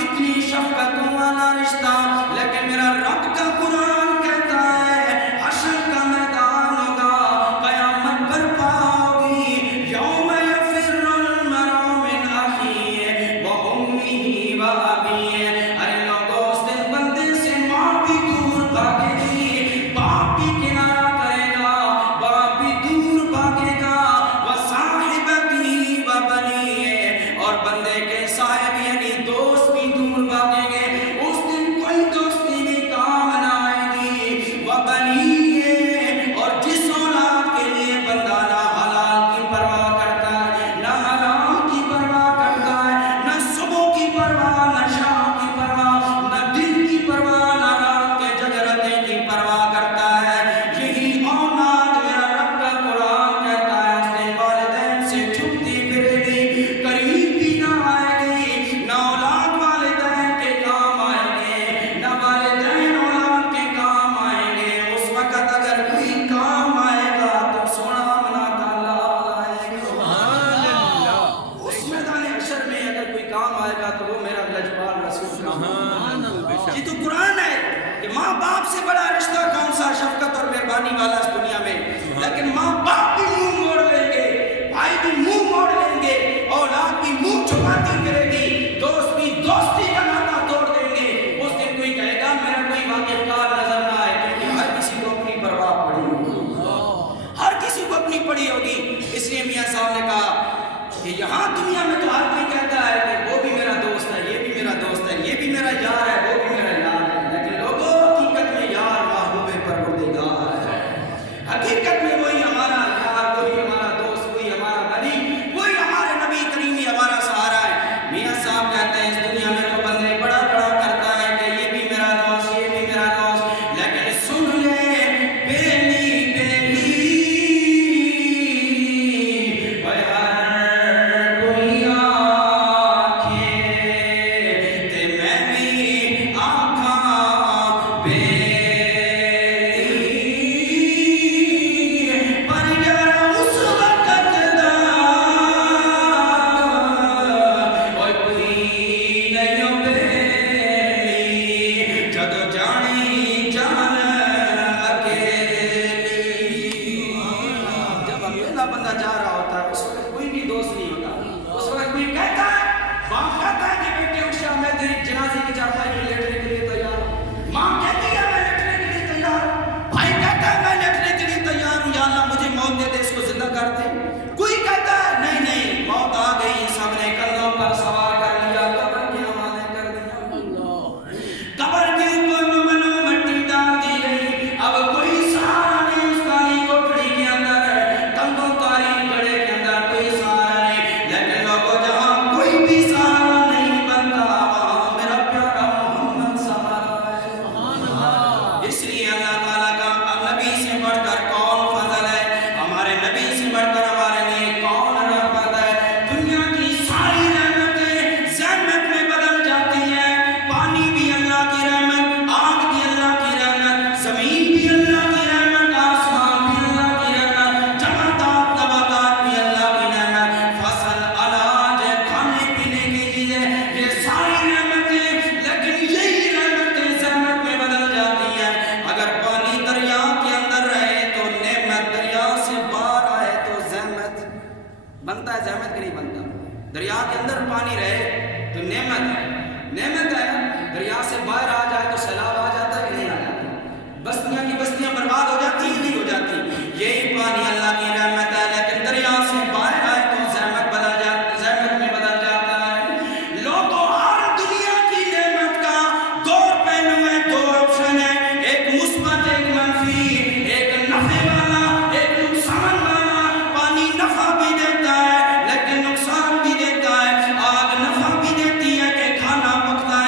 اتنی شفقتوں والا رشتہ، لیکن میرا رب کا قرآن کہتا ہے حشر کا میدان ہوگا، قیامت برپا ہوگی، یوم یفر المرء من اخیہ وامہ وابیہ۔ ارے لوگوں اس دن بندے سے ماں بھی دور بھاگے گی، باپ بھی کنارہ کرے گا، باپ بھی دور بھاگے گا، وصاحبتہ وبنیہ، اور بندے کے صاحب یعنی دوست بھی دور بھاگیں گے، اس دن کوئی دوستی بھی کام نہ آئے گی، وبنیہ، اور جس اولاد کے لیے بندہ نہ حلال کی پرواہ کرتا ہے، نہ حرام کی پرواہ کرتا ہے، نہ صبح کی پرواہ، نہ شام کی پرواہ، نہ دن کی پرواہ، نہ رات کے جگرتے کی پرواہ کرتا ہے، یہی اولاد میرا رب کا قرآن کہتا ہے اس دن والدین سے چھپتی پھرے گی، قریب بھی نہ آئے گی، نہ اولاد والدین کے کام آئیں گے، نہ والدین اولاد کے کام آئیں گے۔ اس وقت اگر کوئی کام آئے گا تو سونا منا کا لال آئے گا۔ اس میدان حشر میں اگر کوئی کام آئے گا تو وہ میرا لجپال رسول کا نام۔ یہ تو قرآن ہے کہ ماں باپ سے بڑا رشتہ کون سا، شفقت اور مہربانی والا اس دنیا میں، لیکن ماں باپ بھی منہ موڑ لیں گے، بھائی بھی منہ موڑ لیں گے، اولاد بھی منہ چھپاتی پھرے گی، دوست بھی دوستی کا ناتا توڑ دیں گے۔ اس دن کوئی کہے گا میرا کوئی واقف کار نظر نہ آئے، کیونکہ ہر کسی کو اپنی پرواہ پڑی ہوگی، ہر کسی کو اپنی پڑی ہوگی۔ اس لیے میاں صاحب نے کہا کہ یہاں دنیا میں تو ہر کوئی کہتا ہے کہ وہ بھی میرا دوست ہے، یہ بھی میرا دوست ہے، یہ بھی میرا یار ہے، وہ بھی میرا یار ہے، لیکن لوگوں حقیقت میں یار محبوب پروردگار ہے، حقیقت میں وہی ہمارا یار، وہی ہمارا دوست، وہی ہمارا ولی، وہی ہمارے نبی کریم ہی ہمارا سہارا ہے۔ میاں صاحب کہتے ہیں اس دنیا میں تو بندے بڑا بڑا کرتا ہے کہ یہ بھی میرا دوست، یہ بھی میرا دوست، لیکن سن لے بیلی بیلی اے ہر کوئی آنکھیں تے میں بھی آنکھاں بیلی، پر یار اس وقت دا اوئے کوئی نہیں بیلی، جدو جانی جان اکیلی۔ جب اکیلا بندہ جا رہا ہوتا ہے اس وقت کوئی بھی دوست نہیں ہوتا، اس وقت کوئی کہتا ہے، باپ کہتا ہے کہ بیٹے اٹھا میں تیری جنازے کی چارپائی میں لیٹنے کے لیے تیار ہوں، ماں کہتی ہے میں لیٹنے کے لیے تیار ہوں، بھائی کہتا ہے میں لیٹنے کے لیے تیار ہوں، یا اللہ مجھے موت دے دے، اس کو زندہ کر دے۔ کوئی کہتا ہے نہیں نہیں موت آ گئی، سب نے کندھوں پر سوار کر لیا، قبر کے حوالے کر دیا، قبر کے اوپر مٹی ڈال دی گئی، اب کوئی سہارا نہیں اس کالی کوٹڑی کے اندر، کندھوں کاری گڑے کے اندر کوئی سہارا نہیں، لیکن لوگوں جہاں کوئی بھی سہارا نہیں بنتا وہاں میرا پیارا محمد سہارا ہے۔ اس لیے اللہ تعالیٰ کا نبی سے بڑھ کر کون فضل ہے، ہمارے نبی سے بڑھ کر ہمارے لیے کون رحمت ہے۔ دنیا کی ساری رحمتیں زحمت میں بدل جاتی ہیں، پانی بھی اللہ کی رحمت، آگ بھی اللہ کی رحمت، زمین بھی اللہ کی رحمت، آسمان بھی اللہ کی رحمت، جمادات نباتات بھی اللہ کی رحمت، فصل اناج کھانے پینے کی چیزیں، یہ ساری رحمتیں، لیکن یہی رحمتیں زحمت میں بدل جاتی ہیں۔ اگر پانی دریا کے اندر رہے تو نعمت، دریا سے باہر آئے تو زحمت بنتا ہے، زحمت کہ نہیں بنتا؟ دریا کے اندر پانی رہے تو نعمت ہے، نعمت ہے، دریا سے باہر آ جائے تو سیلاب آ جاتا ہے کہ نہیں آ جاتا؟ بستیاں کی بستیاں برباد ہو جاتی ہیں نہیں ہو جاتی؟ یہی پانی اللہ کی رحمت ہے، لیکن دریا سے باہر آئے تو زحمت زحمت میں بدل جاتا ہے۔ لوگوں ہر دنیا کی نعمت کا دو پہلو ہے، دو آپشن ہے، ایک مثبت ایک منفی، ایک نفع والا ایک نقصان والا۔ پانی نفع بھی دیتا ہے لیکن نقصان بھی دیتا ہے، آگ نفع بھی دیتی ہے کہ کھانا پکتا ہے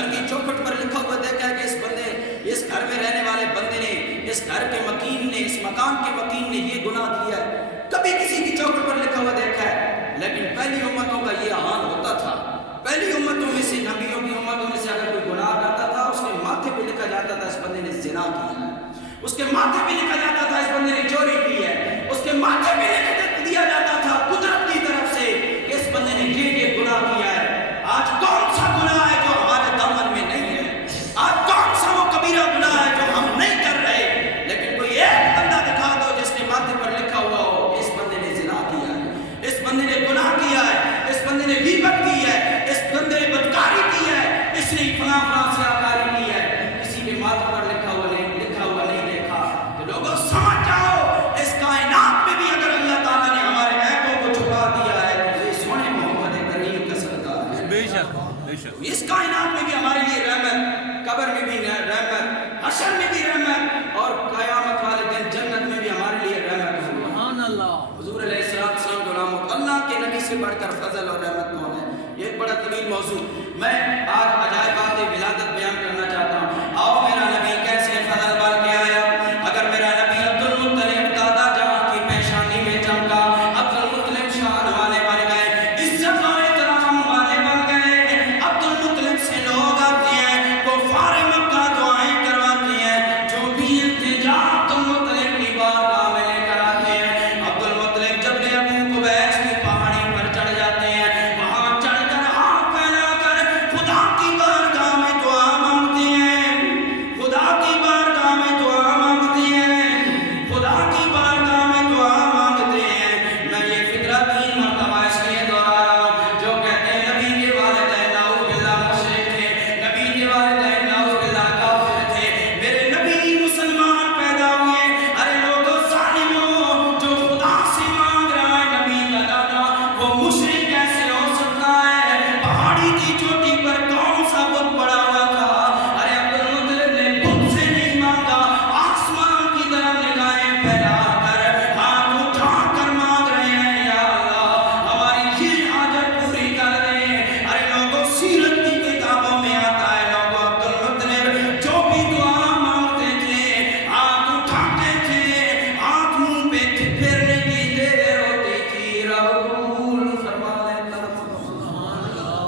گھر کی چوکھٹ پر لکھا ہوا دیکھا ہے کہ اس گھر میں رہنے والے بندے نے، اس گھر کے مکین نے، اس مکان کے مکین نے یہ گناہ کیا ہے، کبھی کسی کی چوکھٹ پر لکھا ہوا دیکھا ہے؟ لیکن پہلی امتوں کا یہ حال ہوتا تھا، پہلی امتوں میں سے، نبیوں کی امتوں میں سے اگر کوئی گناہ کرتا تھا اس کے ماتھے پہ لکھا جاتا تھا اس بندے نے زنا کیا ہے، اس کے ماتھے پہ لکھا جاتا تھا اس بندے نے چوری کی ہے، اس کے ماتھے پہ لکھ دیا جاتا تھا قدرت کی طرف سے کہ اس بندے نے یہ گناہ کیا ہے۔ آج کون سا گناہ ہے جو ہمارے دامن میں نہیں ہے؟ آج کون سا وہ کبیرہ گناہ ہے جو ہم نہیں کر رہے؟ لیکن کوئی ایک بندہ دکھا دو جس کے ماتھے پر لکھا ہوا ہو اس بندے نے زنا کیا ہے، اس بندے نے گناہ کیا ہے، اس بندے نے غیبت کی ہے، اس بندے نے بدکاری کی ہے، اس نے فلاں سیاکاری کی ہے، کسی کے ماتھے پر لکھا ہوا نہیں دیکھا۔ تو لوگوں سمجھ جاؤ اس کائنات میں بھی اگر اللہ تعالیٰ نے ہمارے عیبوں کو چھپا دیا ہے تو یہ سونے محمد کریم کا صدقہ ہے۔ بے شک اس کائنات میں بھی ہمارے لیے رحمت، قبر میں بھی رحمت، حشر میں بھی رحمت، اور قیامت والے دن جنت میں بھی ہمارے لیے رحمت ہے۔ سبحان اللہ۔ حضور علیہ السلام غلاموں، اللہ کے نبی سے بڑھ کر فضل اور رحمت کون ہے؟ یہ ایک بڑا طویل موضوع، میں آج عجائبات ولادت بیان کرنا چاہتا ہوں۔ آؤ میرا نبی کیسے فضل بن کے آیا؟ اگر میرا نبی عبد المطلب دادا جان کی پیشانی میں چمکا، عبد المطلب شان والے بن گئے، عزت اور احترام والے بن گئے، عبد المطلب سے لوگ آتے ہیں، کفار مکہ دعائیں کرواتے ہیں، جو بھی التجا عبد المطلب کی بارگاہ میں لے کر آتے ہیں۔ عبد المطلب جب ابو قبیس کی پہاڑی پر چڑھ جاتے ہیں، وہاں چڑھ کر ہاتھ پھیلا کر خدا کی بارگاہ میں دعا مانگتے ہیں، خدا کی بارگاہ میں دعا مانگتے ہیں، خدا کی بارگاہ میں دعا مانگتے ہیں۔ میں یہ فکرہ 3 مرتبہ اس لیے دوہرا رہا ہوں، جو کہتے ہیں نبی کے والدین نعوذ باللہ مشرک تھے، نبی کے والدین نعوذ باللہ کافر تھے، میرے نبی مسلمان پیدا ہوئے۔ ارے لوگوں ظالموں، جو خدا سے مانگ رہا ہے نبی کا دادا، وہ مشرک کیسے ہو سکتا ہے؟ پہاڑی کی چوٹی پر کون سا بت پڑا ہوا تھا؟ ارے عبد المطلب نے بت سے نہیں مانگا، آسمان کی طرف نگاہیں پھیلا کر ہاتھ اٹھا کر مانگ رہے ہیں، یا اللہ ہماری یہ حاجت پوری کر دے۔ ارے لوگوں سیرت کی کتابوں میں آتا ہے، لوگوں عبد المطلب جو بھی دعا مانگتے تھے ہاتھ اٹھاتے تھے، ہاتھ منہ پہ پھیرنے کی دیر ہوتی تھی، رب قبول فرما لیتا۔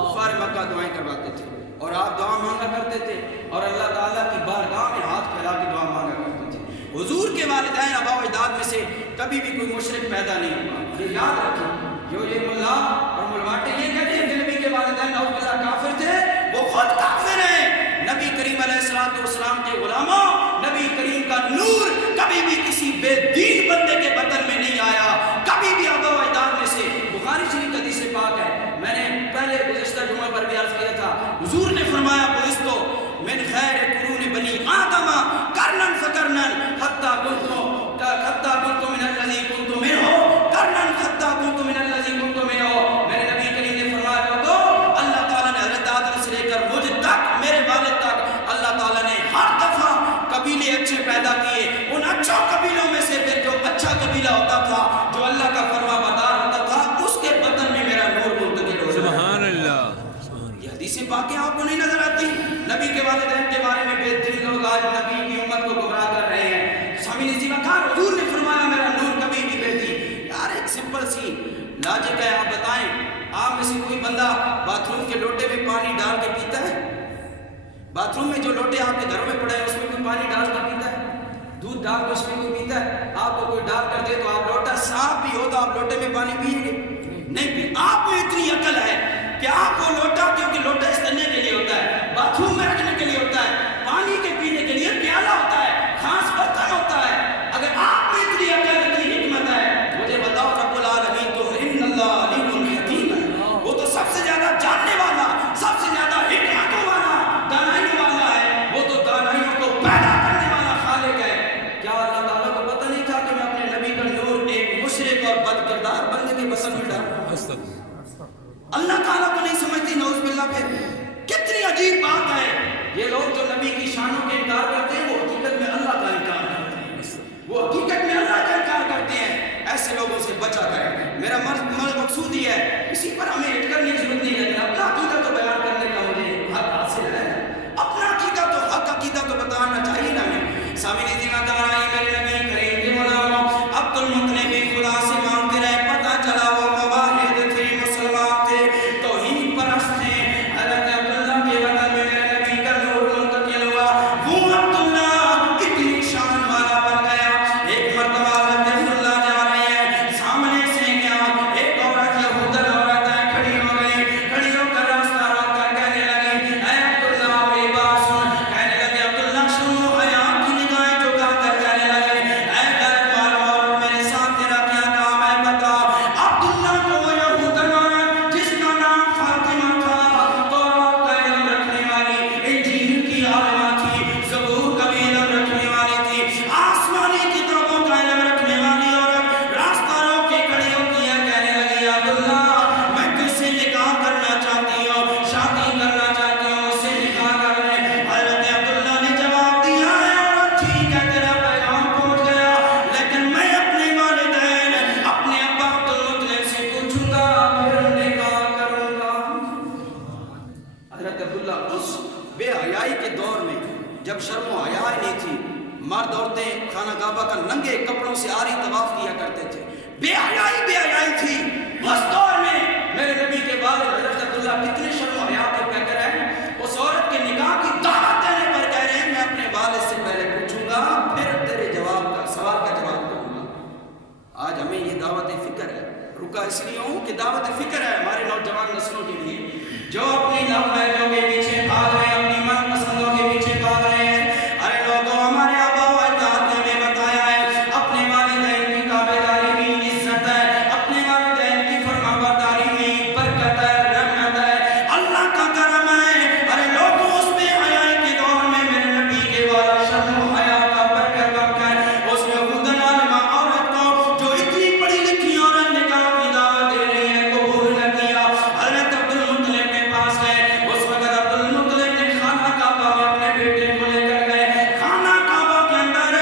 کفار مکہ دعائیں کرواتے تھے اور آپ دعا مانگا کرتے تھے، اور اللہ تعالیٰ کی بارگاہ میں ہاتھ پھیلا کے دعا مانگا کرتے تھے۔ حضور کے والدین آبا و اجداد میں سے کبھی بھی کوئی مشرک پیدا نہیں ہوا، یہ یاد رکھیں۔ جو یہ ملا اور ملواٹے یہ کہتے ہیں کہ نبی کے والدین نعوذ باللہ کافر تھے، وہ خود کافر ہیں۔ نبی کریم علیہ السلام کے غلاموں، نبی کریم کا نور کبھی بھی کسی بے دین بندے کے بدن میں نہیں آیا، کبھی بھی آبا و اجداد میں سے۔ بخاری شریف حدیث پاک ہے، میں نے پہلے گزشتہ جمعہ پر بھی عرض کیا تھا، حضور نے فرمایا بعثتُ من خیر قرون بنی آدم قرنًا فقرنًا حتی کنت من الذی کنت منہ قرنًا حتی کنت من الذی کنت منہ۔ میرے نبی کریم نے فرمایا لوگوں، اللہ تعالیٰ نے حضرت آدم سے لے کر مجھ تک، میرے والد تک، اللہ تعالیٰ نے ہر دفعہ قبیلے اچھے پیدا کیے، ان اچھا قبیلوں میں سے پھر جو اچھا قبیلہ ہوتا تھا، جو اللہ کا فرما بردار ہوتا تھا، اس کے بدن میں میرا نور منتقل ہو جاتا۔ سبحان اللہ۔ یہ حدیثیں پاکیں آپ کو نہیں نظر آتی؟ نبی کے والدین کے بارے میں بے دین لوگ آج نبی کی امت کو گمراہ کر رہے ہیں۔ سامعین عزیز وقار، حضور نے فرمایا میرا نور کبھی بھی بے دین۔ یار ایک سمپل سی لاجک ہے، آپ بتائیں آپ میں سے کوئی بندہ باتھ روم کے لوٹے میں پانی ڈال کے پیتا ہے؟ باتھ روم میں جو لوٹے آپ کے گھروں میں پڑے ہیں اس میں کوئی پانی ڈال کر پیتا ہے؟ دودھ ڈال کے اس میں کوئی پیتا ہے؟ آپ کو کوئی ڈال کر دے تو آپ لوٹا صاف بھی ہو تو آپ لوٹے میں پانی پیئیں گے؟ نہیں پی۔ آپ میں اتنی عقل ہے کہ آپ کو لوٹا، کیونکہ لوٹا استننے کے لیے ہوتا ہے، باتھ روم میں رکھنے کے لیے ہوتا ہے، پانی کے پینے کے لیے پیالہ ہوتا ہے، خاص برتن ہوتا ہے۔ اگر آپ میں اتنی عقل، اتنی حکمت ہے، مجھے بتاؤ رب العالمین تو ان اللہ علیم حکیم ہے، وہ تو سب سے زیادہ جاننے والا، سب سے زیادہ حکمتوں والا، دانائی والا ہے، وہ تو دانائیوں کو پیدا کرنے والا خالق ہے۔ کیا اللہ تعالیٰ کو پتہ نہیں تھا کہ میں اپنے نبی کا نور ایک مشرک اور بد کردار بندے کے بسن میں ڈالوں؟ اللہ تعالیٰ کو نہیں سمجھتی نعوذ باللہ۔ پھر کتنی عجیب بات ہے، یہ لوگ جو نبی کی شانوں کے انکار کرتے ہیں وہ حقیقت میں اللہ کا انکار کرتے ہیں، وہ حقیقت میں اللہ کا انکار کرتے ہیں۔ ایسے لوگوں سے بچا کریں۔ میرا مقصود یہ ہے، کسی پر ہمیں ہٹ کرنے کی ضرورت نہیں ہے، لیکن اپنا عقیدہ تو بیان کرنے کا مجھے حق حاصل ہے۔ اللہ اس بے حیائی کے دور میں جب شرم و حیا نہیں تھی، مرد عورتیں خانہ کعبہ کا ننگے کپڑوں سے آری طواف کیا کرتے تھے، بے حیائی تھی، اس دور میں میرے نبی کے والد حضرت عبداللہ کتنے شرم و حیا کے کہہ رہے ہیں، اس عورت کے نکاح کی دعوت دینے پر کہہ رہے ہیں میں اپنے والد سے پہلے پوچھوں گا پھر تیرے سوال کا جواب دوں گا۔ آج ہمیں یہ دعوت فکر ہے، رکا اس لیے ہوں کہ دعوت فکر ہے ہمارے نوجوان نسلوں کے لیے جو اپنی لو میرجوں کے پیچھے بھاگ رہے ہیں، اپنی من پسندوں کے پیچھے بھاگ رہے ہیں۔ ارے لوگوں، ہمارے آبا و اجداد نے ہمیں بتایا ہے اپنے والدین کی تابعداری میں عزت ہے، اپنے والدین کی فرمانبرداری میں برکت ہے، رحمت ہے، اللہ کا کرم ہے۔ ارے لوگوں، اس بے حیائی کے دور میں میرے نبی کے والد شرم و حیا کا برکت بن کر اس نے خودن عالمہ عورت کو جو اتنی پڑھی لکھی عورت نکاح کی دعوت دے رہی ہے قبول نہ کیا۔ حضرت عبدالمطلب کے پاس گئے، اس وقت عبدالمطلب نے خانہ کعبہ میں اپنے بیٹے کو لے کر گئے، خانہ کعبہ کے اندر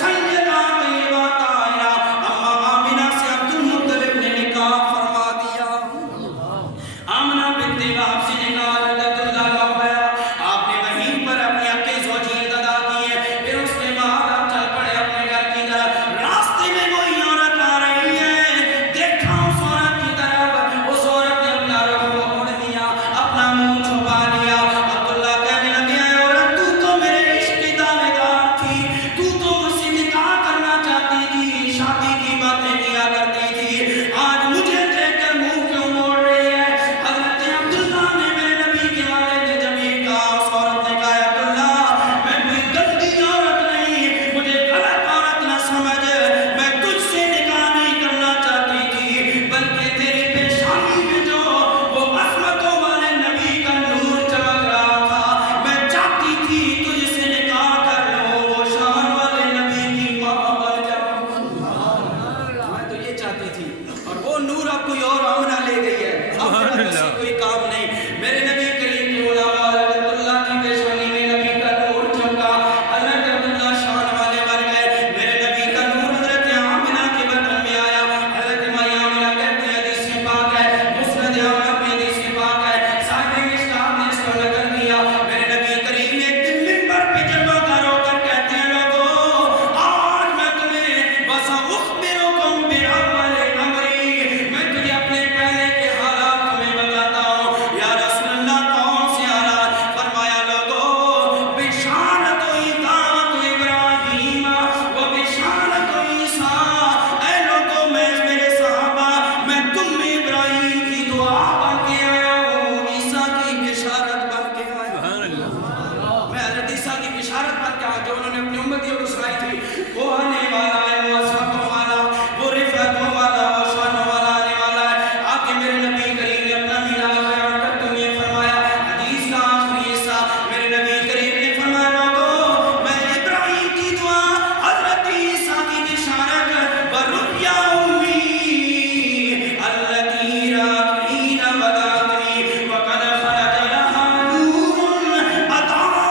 سیدہ طیبہ طاہرہ اما آمنہ سے عبدالمطلب نے نکاح فرما دیا۔ آمنہ بنت وہب سے نکاح حضرت اللہ کا ہو گیا، آپ نے وہیں پر اپنی حق زوجیت ادا کی ہے۔ پھر اس کے بعد آپ چل پڑے اپنے گھر کی طرف، راستے میں کوئی عورت آ رہی ہے، دیکھا اس عورت کی طرف، اس عورت نے اپنا رخ موڑ لیا، اپنا منہ چھپا لیا۔ عبداللہ کہنے لگے اے عورت، تو میرے عشق کی دعوے دار تھی، تو مجھ سے نکاح کرنا چاہتی تھی، شادی کی باتیں کیا کرتی تھی، آج مجھے دیکھ کر منہ کیوں موڑ رہی ہے؟ حضرت عبداللہ نے میرے نبی کے والد نے جب یہ کہا، اس عورت نے کہا عبداللہ میں کوئی گندی عورت نہیں، مجھے غلط عورت نہ سمجھ، میں تجھ سے نکاح نہیں کرنا چاہتی تھی، بلکہ تیری پیشانی میں جو وہ عظمتوں والے نبی کا نور چمک رہا تھا، میں چاہتی تھی تجھ سے نکاح کر لوں، وہ شان والے نبی کی ماں بن جاؤں۔ میں تو یہ چاہتی تھی، اور وہ نور اب کوئی اور آمنہ لے گئی ہے، اب میرا کسی کوئی کام نہیں۔ میرے نبی کریم کے علماء حضرت عبداللہ کی پیشانی میں نبی کا نور چمکا، حضرت عبداللہ شان والے بن گئے، میرے نبی کا نور حضرت آمنہ کے بدن میں آیا۔ حضرت مائی آمنہ کہتے ہیں حدیث سے پاک ہے، مسند احمد میں حدیث سے پاک ہے، صاحب مشکات نے اس کو نقل کیا، میرے نبی کریم ایک دن منبر پہ جلوہ گر ہو کر کہتے ہیں لوگوں آج میں تمہیں وَسَأُخْبِرُكُمْ بِأَوَّلِ أَمْرِي، میں تجھے اپنے پہلے کے حالات تمہیں بتاتا ہوں۔ یا رسول اللہ کون سے حالات؟ فرمایا لوگوں بشارت و دعوت ابراہیم و بشارت عیسیٰ، اے لوگوں میں میرے صحابہ میں تم میں ابراہیم کی دعا بن کے آیا ہوں، عیسیٰ کی بشارت بن کے آیا ہوں، میں حضرت عیسیٰ کی بشارت بن کے آیا جو انہوں نے اپنی امتیوں کو سنائی تھی، وہ آنے والا ہے، وہ عظمتوں والا، وہ رفعتوں والا، وہ شانوں والا آنے والا ہے۔ آگے میرے نبی کریم نے اپنا میلاد بیان کرتے ہوئے فرمایا، حدیث کا آخری حصہ میرے نبی کریم نے فرمایا لوگوں میں ابراہیم کی دعا، حضرت عیسیٰ کی بشارت، وَرُؤْيَا أُمِّي الَّتِي رَأَتْ حِينَ وَلَدَتْنِي وَقَدْ خَرَجَ لَهَا نُورٌ أَضَاءَ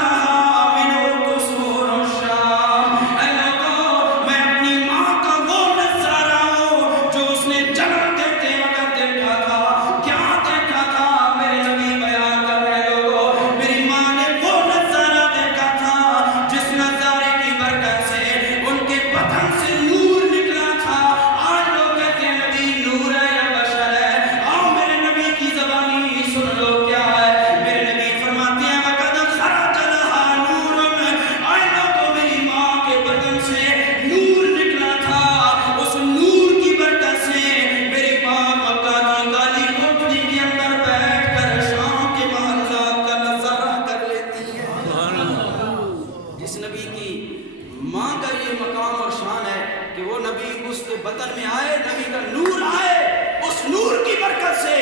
لَهَا مِنْهُ قُصُورُ الشَّامِ، اے لوگوں میں اپنی ماں کا وہ نظارہ ہوں جو اس نے جنم دیتے وقت دیکھا تھا، کیا دیکھا تھا؟ میرے نبی بیان کر رہے لوگوں میری ماں نے وہ نظارہ دیکھا تھا جس نظارے کی برکت سے ان کے بدن سے نور نکلا تھا۔ آج لوگ کہتے ہیں نبی نور ہے یا بشر ہے، آؤ میرے نبی کی زبانی سن لو کیا ہے۔ میرے نبی فرماتے ہیں وَقَدْ خَرَجَ لَهَا نُورٌ، آئے لوگوں میری ماں کے بدن سے نور نکلا تھا، اس نور کی برکت سے میری ماں مکہ کی کالی کوٹھری کے اندر بیٹھ کر شام کے محلات کا نظارہ کر لیتی ہے۔ جس نبی کی ماں کا یہ مقام اور شان ہے کہ وہ نبی اس کے بدن میں آئے، نبی کا نور آئے، اس نور کی برکت سے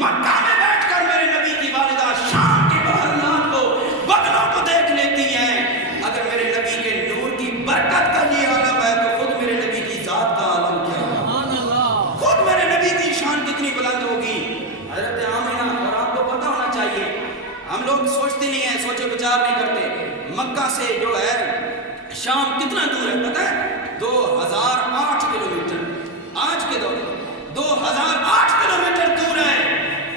مکہ میں بیٹھ کر میرے نبی کی والدہ شام کے محلات کو بدنوں کو دیکھ لیتی ہیں۔ اگر میرے نبی کے نور کی برکت کا یہ عالم ہے تو خود میرے نبی کی ذات کا عالم کیا ہے؟ خود میرے نبی کی شان کتنی بلند ہوگی۔ حضرت آمنہ، اور آپ کو پتہ ہونا چاہیے ہم لوگ سوچتے نہیں ہیں، سوچے بچار نہیں کرتے، مکہ سے جو ہے شام کتنا دور ہے پتہ ہے؟ 2008 کلومیٹر، آج کے دور 2008 کلومیٹر دور ہے۔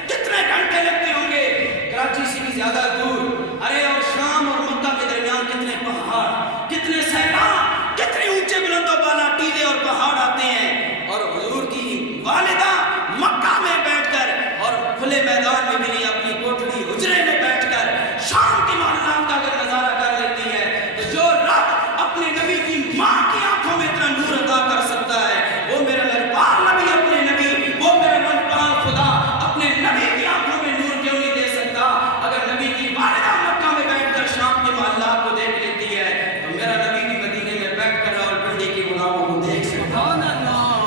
کتنے گھنٹے لگتے ہوں گے؟ کراچی سے بھی زیادہ دور. ارے اور شام اور مکہ کے درمیان کتنے پہاڑ, کتنے صحرا, کتنے اونچے بلند و بالا ٹیلے اور پہاڑ آتے ہیں. اور حضور کی والدہ مکہ میں بیٹھ کر, اور کھلے میدان میں بھی نہیں, اپنی کوٹھڑی حجرے میں بیٹھ کر شام کے محلات کا اگر نظارہ کر لیتی ہے, تو جو رب اپنے نبی کی ماں کی آنکھوں میں اتنا نور عطا کر سکتا ہے, وہ میرا لجپال نبی, اپنے نبی, وہ میرا لجپال خدا اپنے نبی کی آنکھوں میں نور کیوں نہیں دے سکتا؟ اگر نبی کی والدہ مکہ میں بیٹھ کر شام کے محلات کو دیکھ لیتی ہے, تو میرا نبی بھی مدینے میں بیٹھ کر راولپنڈی کے غلاموں کو دیکھ سکتا ہے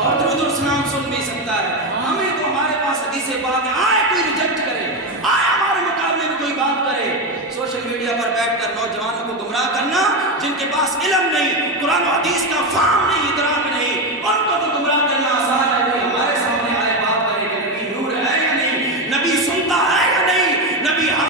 اور درود و سلام سن بھی سکتا ہے. ہمیں تو ہمارے پاس حدیث پاک ہے, آئے کوئی ریجیکٹ کرے, آئے ہمارے مقابلے میں کوئی بات کرے. سوشل میڈیا پر بیٹھ کر نوجوانوں کو گمراہ کرنا, جن کے پاس علم نہیں, قرآن و حدیث کا فہم نہیں, ادراک نہیں,